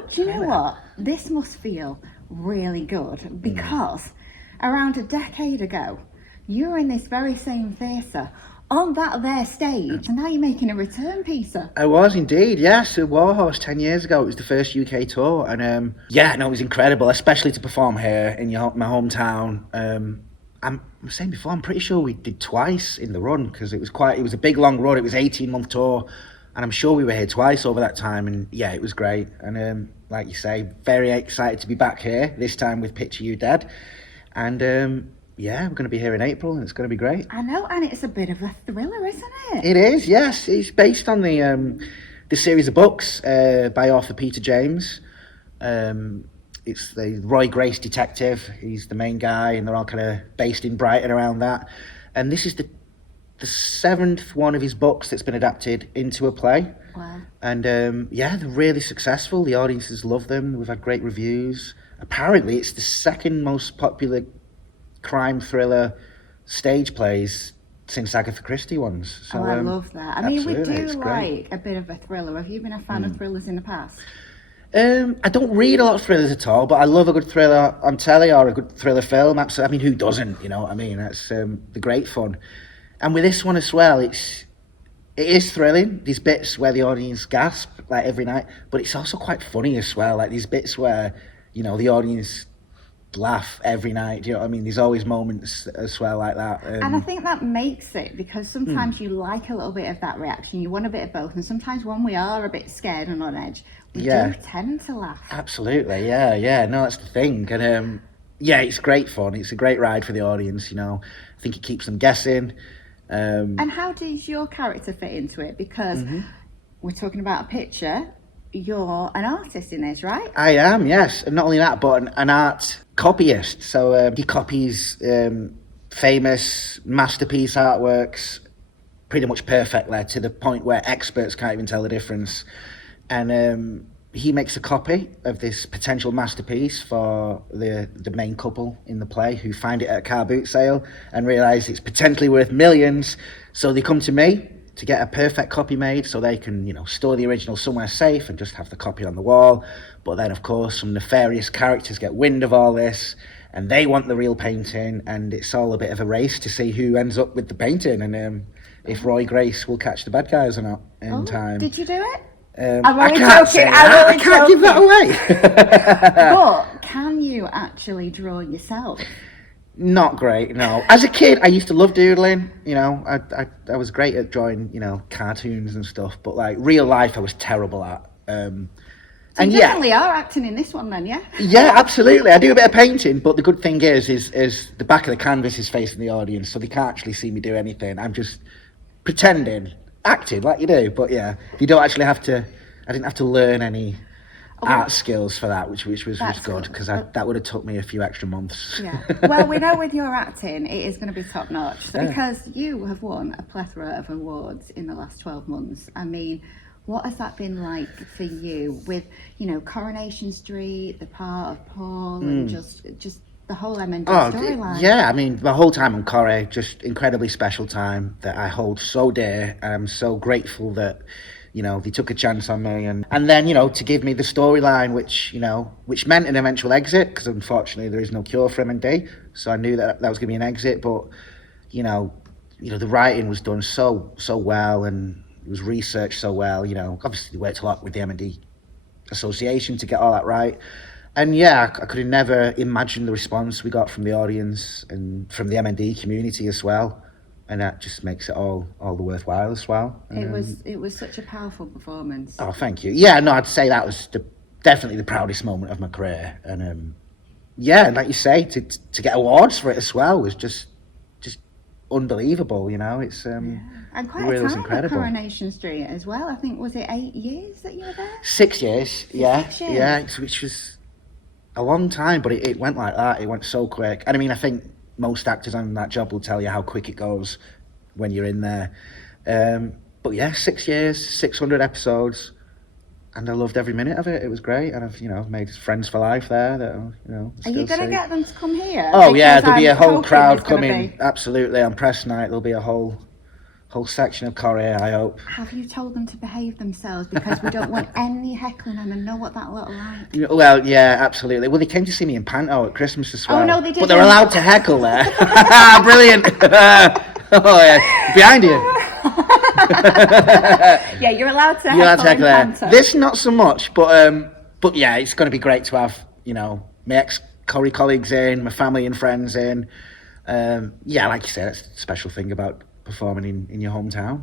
So, do you know what? This must feel really good because around a decade ago, you were in this very same theatre on that there stage, and now you're making a return piece. I was indeed, yes. At Warhorse 10 years ago, it was the first UK tour, and it was incredible, especially to perform here in my hometown. I was saying before, I'm pretty sure we did twice in the run because it was a big long run. It was 18-month tour, and I'm sure we were here twice over that time, and yeah, it was great. And like you say, very excited to be back here this time with Picture You Dead, and yeah, we're going to be here in April, and it's going to be great. I know, and it's a bit of a thriller, isn't it? It is, yes. It's based on the series of books by author Peter James. It's the Roy Grace detective. He's the main guy, and they're all kind of based in Brighton around that. And this is the 7th one of his books that's been adapted into a play. Wow. And they're really successful. The audiences love them. We've had great reviews. Apparently, it's the second most popular crime thriller stage plays since Agatha Christie ones. So, I love that. I mean, we do like great. a bit of a thriller. Have you been a fan of thrillers in the past? I don't read a lot of thrillers at all, but I love a good thriller on telly or a good thriller film. Absolutely. I mean, who doesn't? You know what I mean? That's the great fun. And with this one as well, it is thrilling. These bits where the audience gasp like every night, but it's also quite funny as well. Like these bits where the audience laugh every night. Do you know what I mean? There's always moments as well like that. And I think that makes it, because sometimes you like a little bit of that reaction. You want a bit of both, and sometimes when we are a bit scared and on edge, we do tend to laugh. Absolutely, yeah. No, that's the thing. And it's great fun. It's a great ride for the audience. I think it keeps them guessing. And how does your character fit into it? Because we're talking about a picture. You're an artist in this, right? I am, yes. And not only that, but an art copyist. So he copies famous masterpiece artworks pretty much perfectly, to the point where experts can't even tell the difference. And he makes a copy of this potential masterpiece for the main couple in the play, who find it at a car boot sale and realise it's potentially worth millions. So they come to me to get a perfect copy made, so they can, store the original somewhere safe and just have the copy on the wall. But then, of course, some nefarious characters get wind of all this, and they want the real painting, and it's all a bit of a race to see who ends up with the painting, and if Roy Grace will catch the bad guys or not in time. Did you do it? I can't give that away. But can you actually draw yourself? Not great, no. As a kid, I used to love doodling. I was great at drawing, cartoons and stuff. But like real life, I was terrible at. So you definitely are acting in this one, then, yeah? Yeah, absolutely. I do a bit of painting, but the good thing is the back of the canvas is facing the audience, so they can't actually see me do anything. I'm just pretending, acting like you do. But yeah, you don't actually have to. I didn't have to learn any art skills for that, which was good, because that would have took me a few extra months. Yeah. Well, we know with your acting, it is going to be top notch, because you have won a plethora of awards in the last 12 months. I mean, what has that been like for you with, Coronation Street, the part of Paul, and just the whole M&D storyline? Yeah, I mean, the whole time on Corrie, just incredibly special time that I hold so dear, and I'm so grateful that they took a chance on me, and then, to give me the storyline, which meant an eventual exit, because unfortunately there is no cure for M&D, so I knew that was going to be an exit, but, the writing was done so well, and it was researched so well, obviously worked a lot with the M&D Association to get all that right, and I could have never imagined the response we got from the audience, and from the M&D community as well. And that just makes it all the worthwhile as well. It was such a powerful performance. Oh, thank you. Yeah, no, I'd say that was definitely the proudest moment of my career. And and like you say, to get awards for it as well was just unbelievable. It's and quite really a time incredible. At Coronation Street as well. I think, was it 8 years that you were there? 6 years. Yeah, 6 years. Yeah, which was a long time, but it went like that. It went so quick. And I mean, I think most actors on that job will tell you how quick it goes when you're in there. But yeah, 6 years, 600 episodes, and I loved every minute of it. It was great, and I've made friends for life there. That Are you going to get them to come here? Oh yeah, there'll be a whole crowd coming. Absolutely, on press night there'll be a whole whole section of Corrie, I hope. Have you told them to behave themselves? Because we don't want any heckling and I know what that look like. Well, yeah, absolutely. Well, they came to see me in Panto at Christmas as well. Oh, no, they But they're didn't. allowed to heckle there. Brilliant. Oh, yeah. Behind you. Yeah, you're allowed to You're allowed to heckle there. Panto. This, not so much, but yeah, it's going to be great to have, you know, my ex-Corrie colleagues in, my family and friends in. Yeah, like you said, it's a special thing about performing in your hometown.